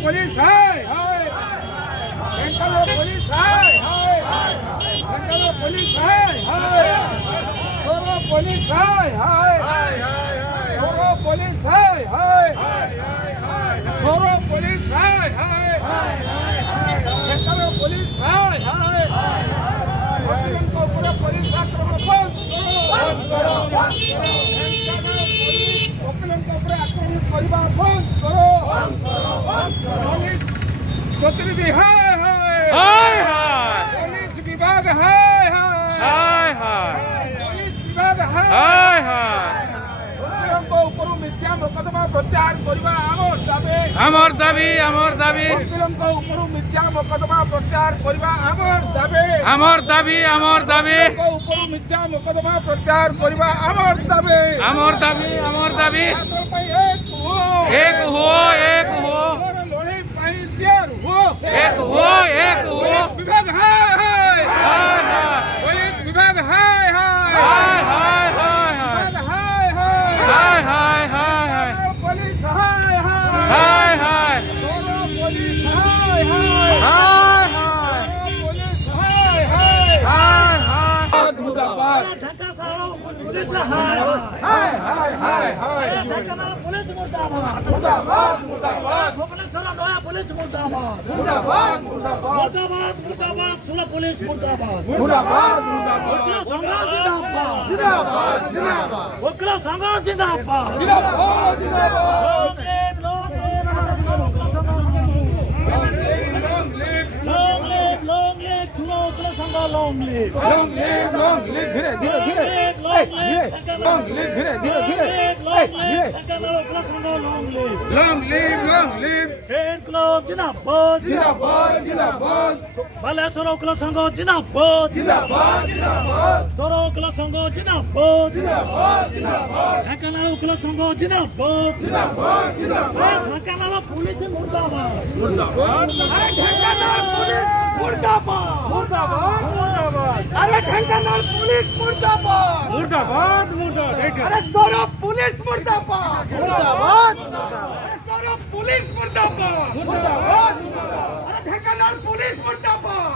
police हाय हाय Dhenkanal police हाय हाय Dhenkanal police हाय हाय सोरो police हाय हाय सोरो police हाय हाय सोरो पुलिस हाय हाय ढेंकानाल पुलिस हाय हाय वकीलों को पूरा पुलिस आक्रमण बंद करो वकीलों को पूरा आक्रमण करवा बंद करो पुलिस प्रतिनिधि हाय हाय पुलिस विभाग हाय हाय पुलिस विभाग हाय वकीलों को ऊपर मिथ्या मुकदमा प्रत्याहार करवा आमर दाबी वकीलों को ऊपर मिथ्या मुकदमा प्रत्याहार करवा आमर दाबी ऊपर मिथ्या मुकदमा प्रत्याहार करवा आमर दाबी एक हो लड़ाई पाई तैयार हो एक हो विभाग हाय पुलिस विभाग हाय पुलिस हाय दोनों पुलिस हाय मुर्दाबाद पुलिस हाय ढेंकानाल पुलिस मुर्दाबाद भुवनेश्वर नया पुलिस मुर्दाबाद सुरत पुलिस मुर्दाबाद वकील संघ जिंदाबाद long live धीरे long live क्लब जिंदाबाद बालेश्वर वकील संघ जिंदाबाद सोरो वकील संघ जिंदाबाद ढेंकानाल वकील संघ जिंदाबाद ढेंकानाल पुलिस मुर्दाबाद ढेंकानाल पुलिस मुर्दाबाद अरे ढेंकानाल पुलिस मुर्दाबाद अरे सोरो पुलिस मुर्दाबाद अरे सोरो पुलिस मुर्दाबाद अरे ढेंकानाल पुलिस मुर्दाबाद